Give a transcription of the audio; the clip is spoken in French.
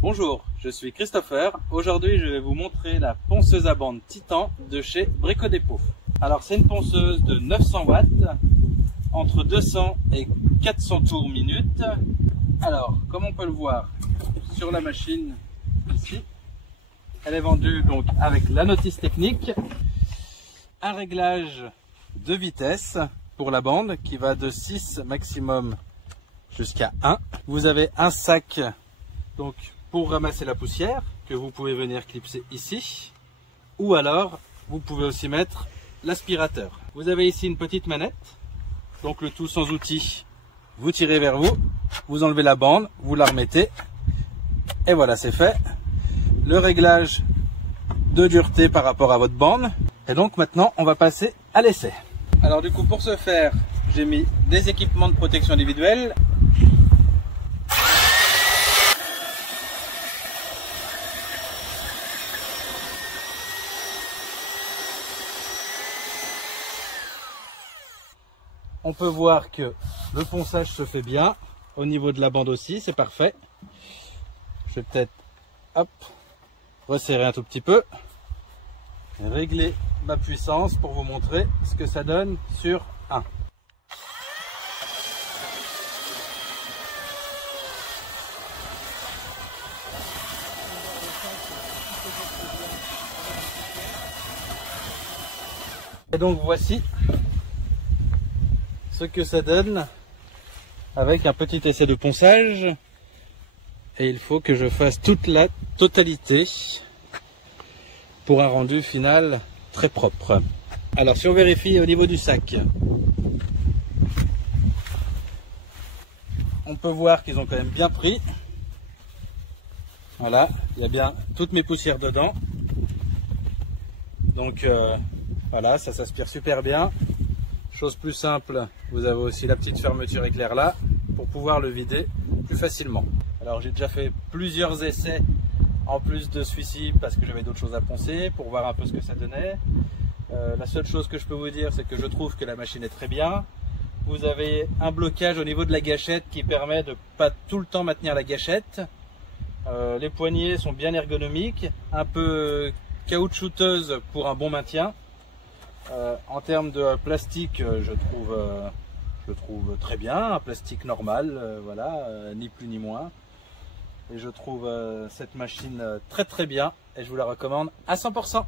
Bonjour, je suis Christopher. Aujourd'hui, je vais vous montrer la ponceuse à bande Titan de chez Brico Dépôt. Alors, c'est une ponceuse de 900 watts, entre 200 et 400 tours minute. Alors, comme on peut le voir sur la machine ici, elle est vendue donc avec la notice technique, un réglage de vitesse pour la bande qui va de 6 maximum jusqu'à 1. Vous avez un sac donc pour ramasser la poussière que vous pouvez venir clipser ici, ou alors vous pouvez aussi mettre l'aspirateur. Vous avez ici une petite manette, donc le tout sans outil. Vous tirez vers vous, vous enlevez la bande, vous la remettez et voilà, c'est fait. Le réglage de dureté par rapport à votre bande. Et donc maintenant on va passer à l'essai. Alors du coup, pour ce faire, j'ai mis des équipements de protection individuelle. On peut voir que le ponçage se fait bien. Au niveau de la bande aussi, c'est parfait. Je vais peut-être resserrer un tout petit peu. Régler ma puissance pour vous montrer ce que ça donne sur 1. Et donc voici ce que ça donne avec un petit essai de ponçage, et il faut que je fasse toute la totalité pour un rendu final très propre. Alors si on vérifie au niveau du sac, on peut voir qu'ils ont quand même bien pris. Voilà, il y a bien toutes mes poussières dedans, donc voilà, ça s'aspire super bien. Chose plus simple, vous avez aussi la petite fermeture éclair là pour pouvoir le vider plus facilement. Alors j'ai déjà fait plusieurs essais en plus de celui-ci parce que j'avais d'autres choses à poncer pour voir un peu ce que ça donnait. La seule chose que je peux vous dire, c'est que je trouve que la machine est très bien. Vous avez un blocage au niveau de la gâchette qui permet de pas tout le temps maintenir la gâchette. Les poignées sont bien ergonomiques, un peu caoutchouteuses pour un bon maintien. En termes de plastique, je trouve très bien, un plastique normal, voilà, ni plus ni moins. Et je trouve cette machine très bien et je vous la recommande à 100%.